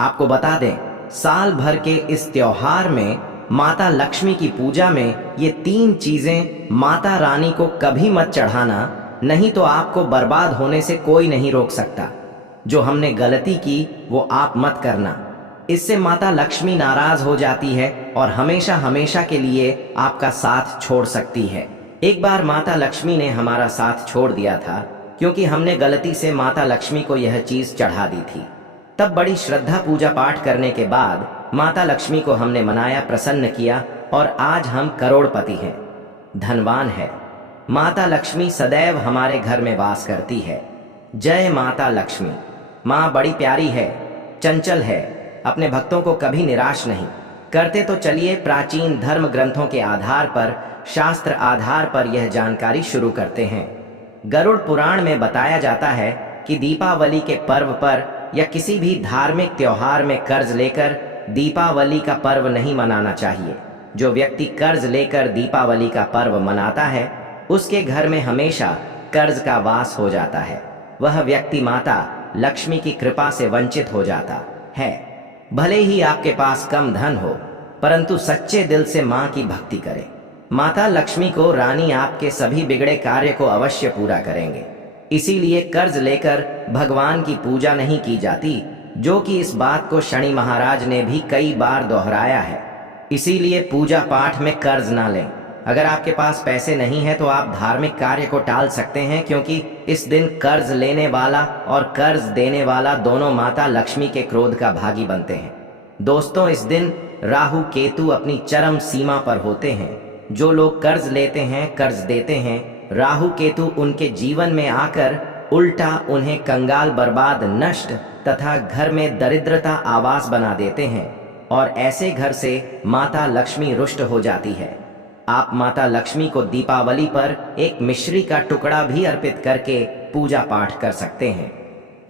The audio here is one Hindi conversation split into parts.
आपको बता दें, साल भर के इस त्योहार में माता लक्ष्मी की पूजा में ये 3 चीजें माता रानी को कभी मत चढ़ाना, नहीं तो आपको बर्बाद होने से कोई नहीं रोक सकता। जो हमने गलती की वो आप मत करना, इससे माता लक्ष्मी नाराज हो जाती है और हमेशा हमेशा के लिए आपका साथ छोड़ सकती है। एक बार माता लक्ष्मी ने हमारा साथ छोड़ दिया था क्योंकि हमने गलती से माता लक्ष्मी को यह चीज चढ़ा दी थी। तब बड़ी श्रद्धा पूजा पाठ करने के बाद माता लक्ष्मी को हमने मनाया, प्रसन्न किया और आज हम करोड़पति हैं, धनवान है। माता लक्ष्मी सदैव हमारे घर में वास करती है। जय माता लक्ष्मी। माँ बड़ी प्यारी है, चंचल है, अपने भक्तों को कभी निराश नहीं करते। तो चलिए प्राचीन धर्म ग्रंथों के आधार पर, शास्त्र आधार पर यह जानकारी शुरू करते हैं। गरुड़ पुराण में बताया जाता है कि दीपावली के पर्व पर या किसी भी धार्मिक त्योहार में कर्ज लेकर दीपावली का पर्व नहीं मनाना चाहिए। जो व्यक्ति कर्ज लेकर दीपावली का पर्व मनाता है उसके घर में हमेशा कर्ज का वास हो जाता है। वह व्यक्ति माता लक्ष्मी की कृपा से वंचित हो जाता है। भले ही आपके पास कम धन हो, परंतु सच्चे दिल से माँ की भक्ति करें। माता लक्ष्मी को रानी आपके सभी बिगड़े कार्य को अवश्य पूरा करेंगे। इसीलिए कर्ज लेकर भगवान की पूजा नहीं की जाती, जो कि इस बात को शनि महाराज ने भी कई बार दोहराया है। इसीलिए पूजा पाठ में कर्ज ना लें। अगर आपके पास पैसे नहीं है तो आप धार्मिक कार्य को टाल सकते हैं, क्योंकि इस दिन कर्ज लेने वाला और कर्ज देने वाला दोनों माता लक्ष्मी के क्रोध का भागी बनते हैं। दोस्तों, इस दिन राहु केतु अपनी चरम सीमा पर होते हैं। जो लोग कर्ज लेते हैं, कर्ज देते हैं, राहु केतु उनके जीवन में आकर उल्टा उन्हें कंगाल, बर्बाद, नष्ट तथा घर में दरिद्रता आवास बना देते हैं और ऐसे घर से माता लक्ष्मी रुष्ट हो जाती है। आप माता लक्ष्मी को दीपावली पर एक मिश्री का टुकड़ा भी अर्पित करके पूजा पाठ कर सकते हैं।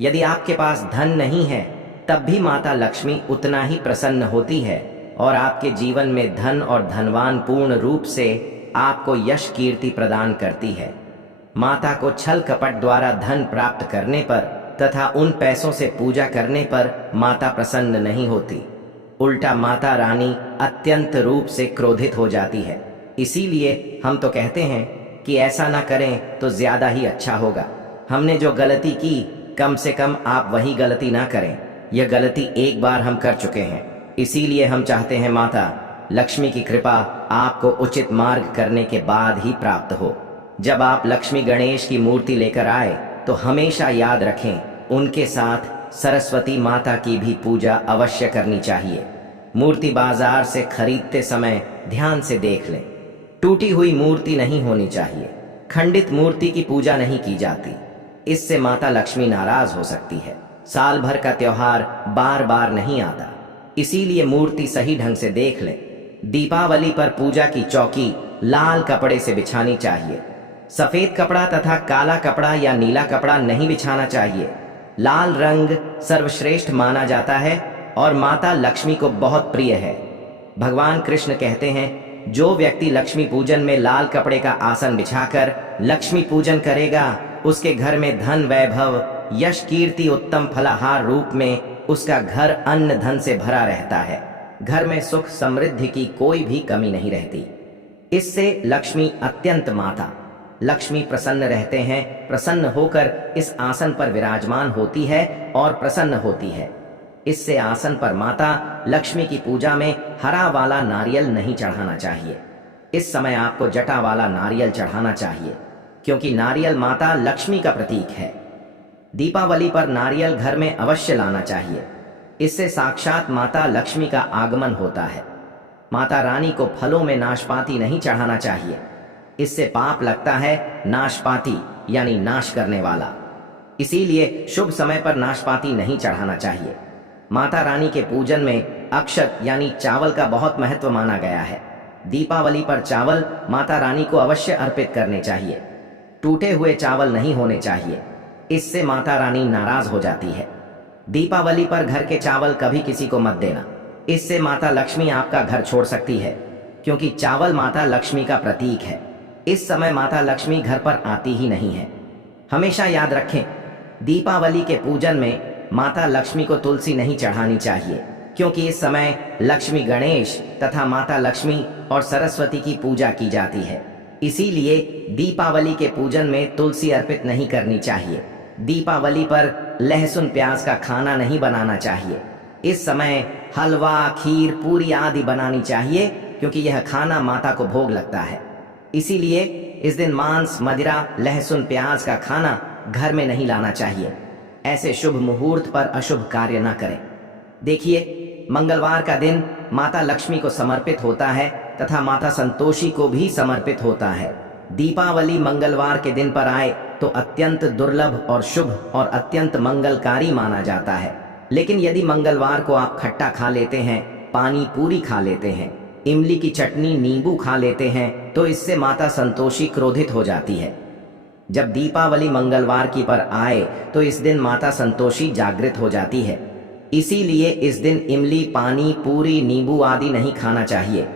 यदि आपके पास धन नहीं है तब भी माता लक्ष्मी उतना ही प्रसन्न होती है और आपके जीवन में धन और धनवान पूर्ण रूप से आपको यश कीर्ति प्रदान करती है। माता को छल कपट द्वारा धन प्राप्त करने पर तथा उन पैसों से पूजा करने पर माता प्रसन्न नहीं होती, उल्टा माता रानी अत्यंत रूप से क्रोधित हो जाती है। इसीलिए हम तो कहते हैं कि ऐसा ना करें तो ज्यादा ही अच्छा होगा। हमने जो गलती की, कम से कम आप वही गलती ना करें। यह गलती एक बार हम कर चुके हैं, इसीलिए हम चाहते हैं माता लक्ष्मी की कृपा आपको उचित मार्ग करने के बाद ही प्राप्त हो। जब आप लक्ष्मी गणेश की मूर्ति लेकर आए तो हमेशा याद रखें, उनके साथ सरस्वती माता की भी पूजा अवश्य करनी चाहिए। मूर्ति बाजार से खरीदते समय ध्यान से देख लें, टूटी हुई मूर्ति नहीं होनी चाहिए। खंडित मूर्ति की पूजा नहीं की जाती, इससे माता लक्ष्मी नाराज हो सकती है। साल भर का त्योहार बार बार नहीं आता, इसीलिए मूर्ति सही ढंग से देख लें। दीपावली पर पूजा की चौकी लाल कपड़े से बिछानी चाहिए। सफेद कपड़ा तथा काला कपड़ा या नीला कपड़ा नहीं बिछाना चाहिए। लाल रंग सर्वश्रेष्ठ माना जाता है और माता लक्ष्मी को बहुत प्रिय है। भगवान कृष्ण कहते हैं, जो व्यक्ति लक्ष्मी पूजन में लाल कपड़े का आसन बिछाकर लक्ष्मी पूजन करेगा, उसके घर में धन, वैभव, यश, कीर्ति, उत्तम फलाहार रूप में उसका घर अन्न धन से भरा रहता है। घर में सुख समृद्धि की कोई भी कमी नहीं रहती। इससे लक्ष्मी अत्यंत माता लक्ष्मी प्रसन्न रहते हैं। प्रसन्न होकर इस आसन पर विराजमान होती है और प्रसन्न होती है। इससे आसन पर माता लक्ष्मी की पूजा में हरा वाला नारियल नहीं चढ़ाना चाहिए। इस समय आपको जटा वाला नारियल चढ़ाना चाहिए, क्योंकि नारियल माता लक्ष्मी का प्रतीक है। दीपावली पर नारियल घर में अवश्य लाना चाहिए, इससे साक्षात माता लक्ष्मी का आगमन होता है। माता रानी को फलों में नाशपाती नहीं चढ़ाना चाहिए, इससे पाप लगता है। नाशपाती यानी नाश करने वाला, इसीलिए शुभ समय पर नाशपाती नहीं चढ़ाना चाहिए। माता रानी के पूजन में अक्षत यानी चावल का बहुत महत्व माना गया है। दीपावली पर चावल माता रानी को अवश्य अर्पित करने चाहिए। टूटे हुए चावल नहीं होने चाहिए, इससे माता रानी नाराज हो जाती है। दीपावली पर घर के चावल कभी किसी को मत देना, इससे माता लक्ष्मी आपका घर छोड़ सकती है, क्योंकि चावल माता लक्ष्मी का प्रतीक है। इस समय माता लक्ष्मी घर पर आती ही नहीं है। हमेशा याद रखें, दीपावली के पूजन में माता लक्ष्मी को तुलसी नहीं चढ़ानी चाहिए, क्योंकि इस समय लक्ष्मी गणेश तथा माता लक्ष्मी और सरस्वती की पूजा की जाती है। इसीलिए दीपावली के पूजन में तुलसी अर्पित नहीं करनी चाहिए। दीपावली पर लहसुन प्याज का खाना नहीं बनाना चाहिए। इस समय हलवा, खीर, पूरी आदि बनानी चाहिए, क्योंकि यह खाना माता को भोग लगता है। इसीलिए इस दिन मांस, मदिरा, लहसुन प्याज का खाना घर में नहीं लाना चाहिए। ऐसे शुभ मुहूर्त पर अशुभ कार्य न करें। देखिए, मंगलवार का दिन माता लक्ष्मी को समर्पित होता है तथा माता संतोषी को भी समर्पित होता है। दीपावली मंगलवार के दिन पर आए तो अत्यंत दुर्लभ और शुभ और अत्यंत मंगलकारी माना जाता है। लेकिन यदि मंगलवार को आप खट्टा खा लेते हैं, पानी पूरी खा लेते हैं, इमली की चटनी, नींबू खा लेते हैं, तो इससे माता संतोषी क्रोधित हो जाती है। जब दीपावली मंगलवार की पर आए तो इस दिन माता संतोषी जागृत हो जाती है। इसीलिए इस दिन इमली, पानी, पूरी, नींबू आदि नहीं खाना चाहिए।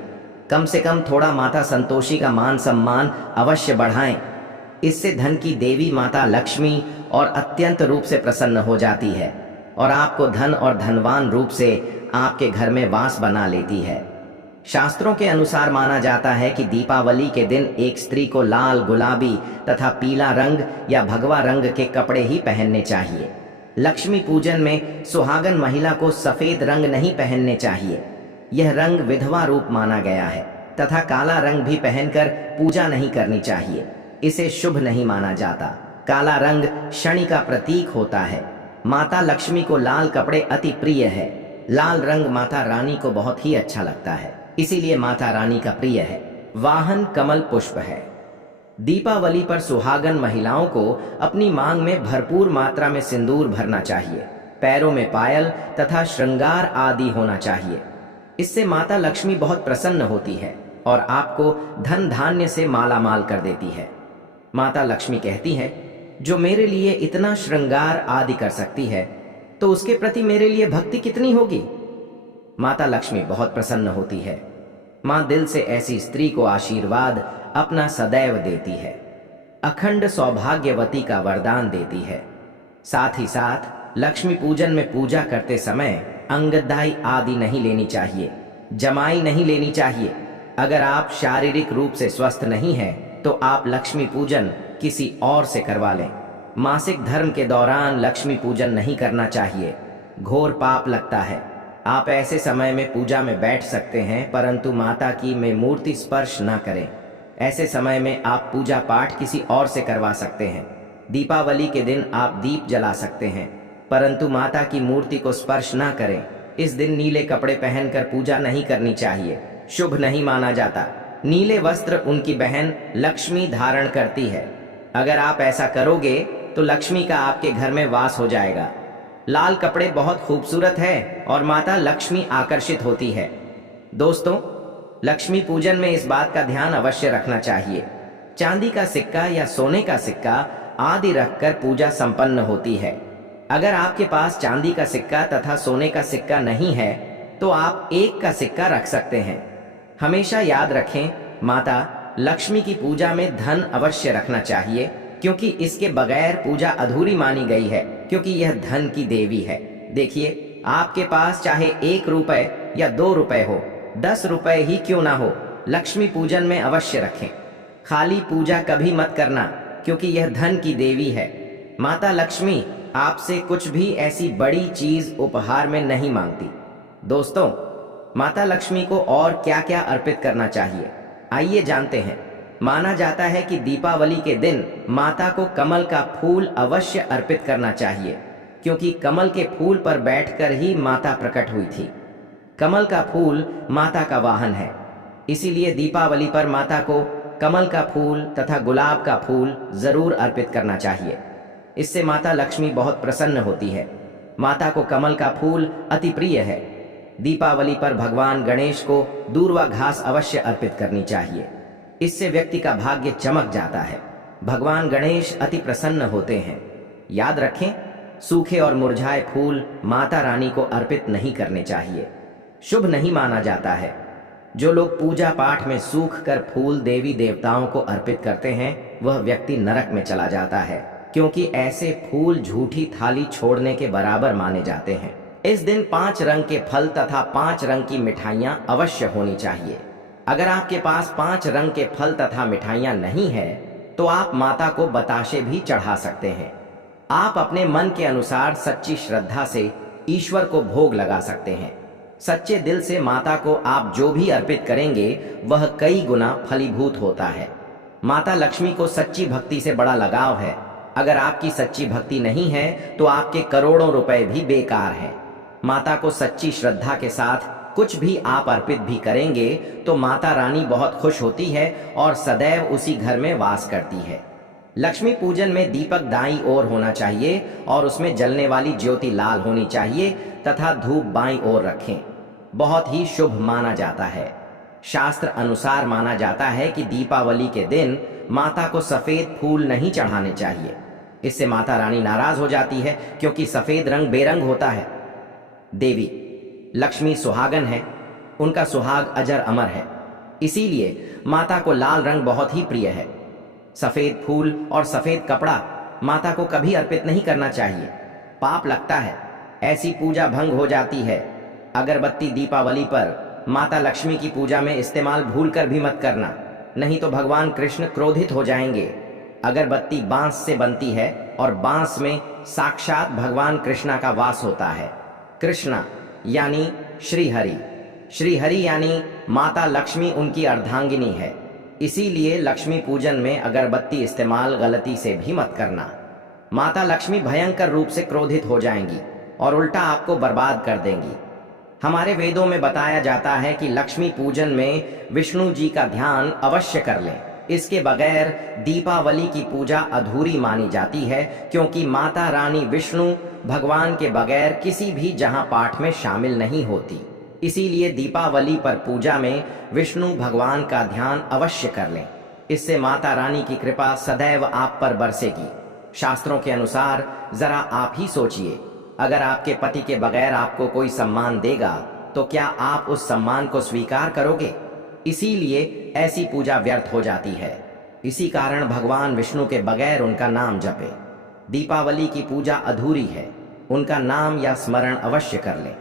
कम से कम थोड़ा माता संतोषी का मान सम्मान अवश्य बढ़ाएं। इससे धन की देवी माता लक्ष्मी और अत्यंत रूप से प्रसन्न हो जाती है और आपको धन और धनवान रूप से आपके घर में वास बना लेती है। शास्त्रों के अनुसार माना जाता है कि दीपावली के दिन एक स्त्री को लाल, गुलाबी तथा पीला रंग या भगवा रंग के कपड़े ही पहनने चाहिए। लक्ष्मी पूजन में सुहागन महिला को सफेद रंग नहीं पहनने चाहिए। यह रंग विधवा रूप माना गया है तथा काला रंग भी पहनकर पूजा नहीं करनी चाहिए। इसे शुभ नहीं माना जाता। काला रंग शनि का प्रतीक होता है। माता लक्ष्मी को लाल कपड़े अति प्रिय है। लाल रंग माता रानी को बहुत ही अच्छा लगता है, इसीलिए माता रानी का प्रिय है। वाहन कमल पुष्प है। दीपावली पर सुहागन महिलाओं को अपनी मांग में भरपूर मात्रा में सिंदूर भरना चाहिए। पैरों में पायल तथा श्रृंगार आदि होना चाहिए। इससे माता लक्ष्मी बहुत प्रसन्न होती है और आपको धन धान्य से माला माल कर देती है। माता लक्ष्मी कहती है, जो मेरे लिए इतना श्रृंगार आदि कर सकती है, तो उसके प्रति मेरे लिए भक्ति कितनी होगी। माता लक्ष्मी बहुत प्रसन्न होती है। मां दिल से ऐसी स्त्री को आशीर्वाद अपना सदैव देती है। अखंड सौभाग्यवती का वरदान देती है। साथ ही साथ लक्ष्मी पूजन में पूजा करते समय अंगदाई आदि नहीं लेनी चाहिए, जमाई नहीं लेनी चाहिए। अगर आप शारीरिक रूप से स्वस्थ नहीं हैं, तो आप लक्ष्मी पूजन किसी और से करवा लें। मासिक धर्म के दौरान लक्ष्मी पूजन नहीं करना चाहिए, घोर पाप लगता है। आप ऐसे समय में पूजा में बैठ सकते हैं, परंतु माता की में मूर्ति स्पर्श ना करें। ऐसे समय में आप पूजा पाठ किसी और से करवा सकते हैं। दीपावली के दिन आप दीप जला सकते हैं, परंतु माता की मूर्ति को स्पर्श ना करें। इस दिन नीले कपड़े पहनकर पूजा नहीं करनी चाहिए, शुभ नहीं माना जाता। नीले वस्त्र उनकी बहन लक्ष्मी धारण करती है। अगर आप ऐसा करोगे तो लक्ष्मी का आपके घर में वास हो जाएगा। लाल कपड़े बहुत खूबसूरत है और माता लक्ष्मी आकर्षित होती है। दोस्तों, लक्ष्मी पूजन में इस बात का ध्यान अवश्य रखना चाहिए। चांदी का सिक्का या सोने का सिक्का आदि रखकर पूजा संपन्न होती है। अगर आपके पास चांदी का सिक्का तथा सोने का सिक्का नहीं है, तो आप एक का सिक्का रख सकते हैं। हमेशा याद रखें, माता लक्ष्मी की पूजा में धन अवश्य रखना चाहिए, क्योंकि इसके बगैर पूजा अधूरी मानी गई है, क्योंकि यह धन की देवी है। देखिए, आपके पास चाहे 1 रुपए या 2 रुपए हो, 10 रुपए ही क्यों ना हो, लक्ष्मी पूजन में अवश्य रखें। खाली पूजा कभी मत करना, क्योंकि यह धन की देवी है। माता लक्ष्मी आपसे कुछ भी ऐसी बड़ी चीज उपहार में नहीं मांगती। दोस्तों, माता लक्ष्मी को और क्या क्या अर्पित करना चाहिए, आइए जानते हैं। माना जाता है कि दीपावली के दिन माता को कमल का फूल अवश्य अर्पित करना चाहिए, क्योंकि कमल के फूल पर बैठकर ही माता प्रकट हुई थी। कमल का फूल माता का वाहन है, इसीलिए दीपावली पर माता को कमल का फूल तथा गुलाब का फूल जरूर अर्पित करना चाहिए। इससे माता लक्ष्मी बहुत प्रसन्न होती है। माता को कमल का फूल अति प्रिय है। दीपावली पर भगवान गणेश को दूर्वा घास अवश्य अर्पित करनी चाहिए। इससे व्यक्ति का भाग्य चमक जाता है। भगवान गणेश अति प्रसन्न होते हैं। याद रखें, सूखे और मुरझाए फूल माता रानी को अर्पित नहीं करने चाहिए, शुभ नहीं माना जाता है। जो लोग पूजा पाठ में सूख कर फूल देवी देवताओं को अर्पित करते हैं, वह व्यक्ति नरक में चला जाता है। क्योंकि ऐसे फूल झूठी थाली छोड़ने के बराबर माने जाते हैं। इस दिन 5 रंग के फल तथा 5 रंग की मिठाइयाँ अवश्य होनी चाहिए। अगर आपके पास 5 रंग के फल तथा मिठाइयाँ नहीं है तो आप माता को बताशे भी चढ़ा सकते हैं। आप अपने मन के अनुसार सच्ची श्रद्धा से ईश्वर को भोग लगा सकते हैं। सच्चे दिल से माता को आप जो भी अर्पित करेंगे वह कई गुना फलीभूत होता है। माता लक्ष्मी को सच्ची भक्ति से बड़ा लगाव है। अगर आपकी सच्ची भक्ति नहीं है तो आपके करोड़ों रुपए भी बेकार हैं। माता को सच्ची श्रद्धा के साथ कुछ भी आप अर्पित भी करेंगे तो माता रानी बहुत खुश होती है और सदैव उसी घर में वास करती है। लक्ष्मी पूजन में दीपक दाईं ओर होना चाहिए और उसमें जलने वाली ज्योति लाल होनी चाहिए तथा धूप बाईं ओर रखें। बहुत ही शुभ माना जाता है। शास्त्र अनुसार माना जाता है कि दीपावली के दिन माता को सफेद फूल नहीं चढ़ाने चाहिए। इससे माता रानी नाराज हो जाती है क्योंकि सफेद रंग बेरंग होता है। देवी लक्ष्मी सुहागन है, उनका सुहाग अजर अमर है, इसीलिए माता को लाल रंग बहुत ही प्रिय है। सफेद फूल और सफेद कपड़ा माता को कभी अर्पित नहीं करना चाहिए, पाप लगता है, ऐसी पूजा भंग हो जाती है। अगरबत्ती दीपावली पर माता लक्ष्मी की पूजा में इस्तेमाल भूलकर भी मत करना, नहीं तो भगवान कृष्ण क्रोधित हो जाएंगे। अगरबत्ती बांस से बनती है और बांस में साक्षात भगवान कृष्णा का वास होता है। कृष्णा यानी श्रीहरि, श्रीहरि यानी माता लक्ष्मी उनकी अर्धांगिनी है। इसीलिए लक्ष्मी पूजन में अगरबत्ती इस्तेमाल गलती से भी मत करना। माता लक्ष्मी भयंकर रूप से क्रोधित हो जाएंगी और उल्टा आपको बर्बाद कर देंगी। हमारे वेदों में बताया जाता है कि लक्ष्मी पूजन में विष्णु जी का ध्यान अवश्य कर लें। इसके बगैर दीपावली की पूजा अधूरी मानी जाती है, क्योंकि माता रानी विष्णु भगवान के बगैर किसी भी जहां पाठ में शामिल नहीं होती। इसीलिए दीपावली पर पूजा में विष्णु भगवान का ध्यान अवश्य कर लें। इससे माता रानी की कृपा सदैव आप पर बरसेगी। शास्त्रों के अनुसार जरा आप ही सोचिए, अगर आपके पति के बगैर आपको कोई सम्मान देगा तो क्या आप उस सम्मान को स्वीकार करोगे? इसीलिए ऐसी पूजा व्यर्थ हो जाती है। इसी कारण भगवान विष्णु के बगैर उनका नाम जपे। दीपावली की पूजा अधूरी है, उनका नाम या स्मरण अवश्य कर लें।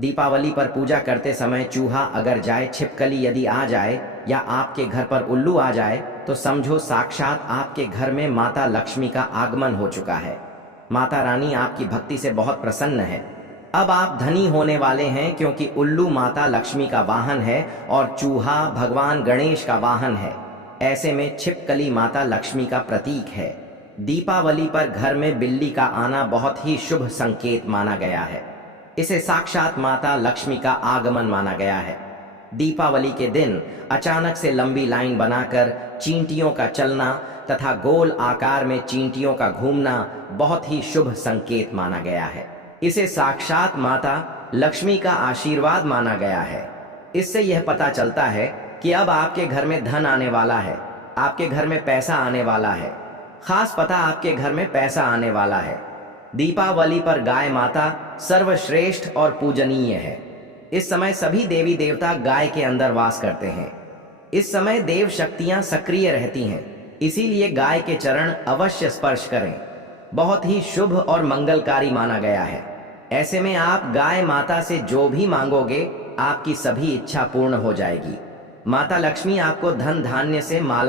दीपावली पर पूजा करते समय चूहा अगर जाए, छिपकली यदि आ जाए या आपके घर पर उल्लू आ जाए तो समझो साक्षात आपके घर में माता लक्ष्मी का आगमन हो चुका है। माता रानी आपकी भक्ति से बहुत प्रसन्न है। अब आप धनी होने वाले हैं, क्योंकि उल्लू माता लक्ष्मी का वाहन है और चूहा भगवान गणेश का वाहन है। ऐसे में छिपकली माता लक्ष्मी का प्रतीक है। दीपावली पर घर में बिल्ली का आना बहुत ही शुभ संकेत माना गया है। इसे साक्षात माता लक्ष्मी का आगमन माना गया है। दीपावली के दिन अचानक से लंबी लाइन बनाकर चींटियों का चलना तथा गोल आकार में चींटियों का घूमना बहुत ही शुभ संकेत माना गया है। इसे साक्षात माता लक्ष्मी का आशीर्वाद माना गया है। इससे यह पता चलता है कि अब आपके घर में धन आने वाला है, आपके घर में पैसा आने वाला है। खास पता आपके घर में पैसा आने वाला है। दीपावली पर गाय माता सर्वश्रेष्ठ और पूजनीय है। इस समय सभी देवी देवता गाय के अंदर वास करते हैं। इस समय देव शक्तियां सक्रिय रहती हैं, इसीलिए गाय के चरण अवश्य स्पर्श करें। बहुत ही शुभ और मंगलकारी माना गया है। ऐसे में आप गाय माता से जो भी मांगोगे आपकी सभी इच्छा पूर्ण हो जाएगी। माता लक्ष्मी आपको धन धान्य से माला